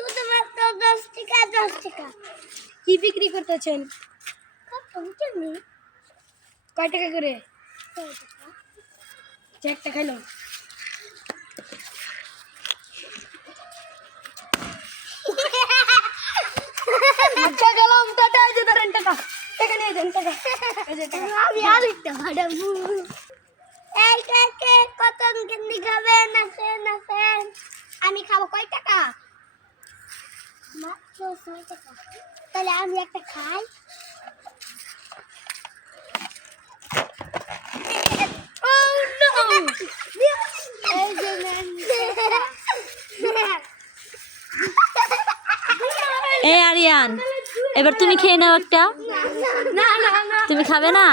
শুধুমাত্র 10 টাকা 10 টাকা। কি বিক্রি করতেছেন? কয় টাকা করে? একটা খাইলো। আচ্ছা গেলাম, টাটা। এই যে ধরেন টাকা, টাকা নিয়ে যান, টাকা। এই যে টাকা। আমি আর একটা বাড়াবো। এই কাকে কত কেন্দি খাবেন? আসেন। আমি খাবো কয় টাকা? মাত্র 6 টাকা। তাহলে আমি একটা খাই। Oh no! এই যে নেন। এই আরিয়ান, এবার তুমি খেয়ে নাও একটা। না তুমি খাবে না?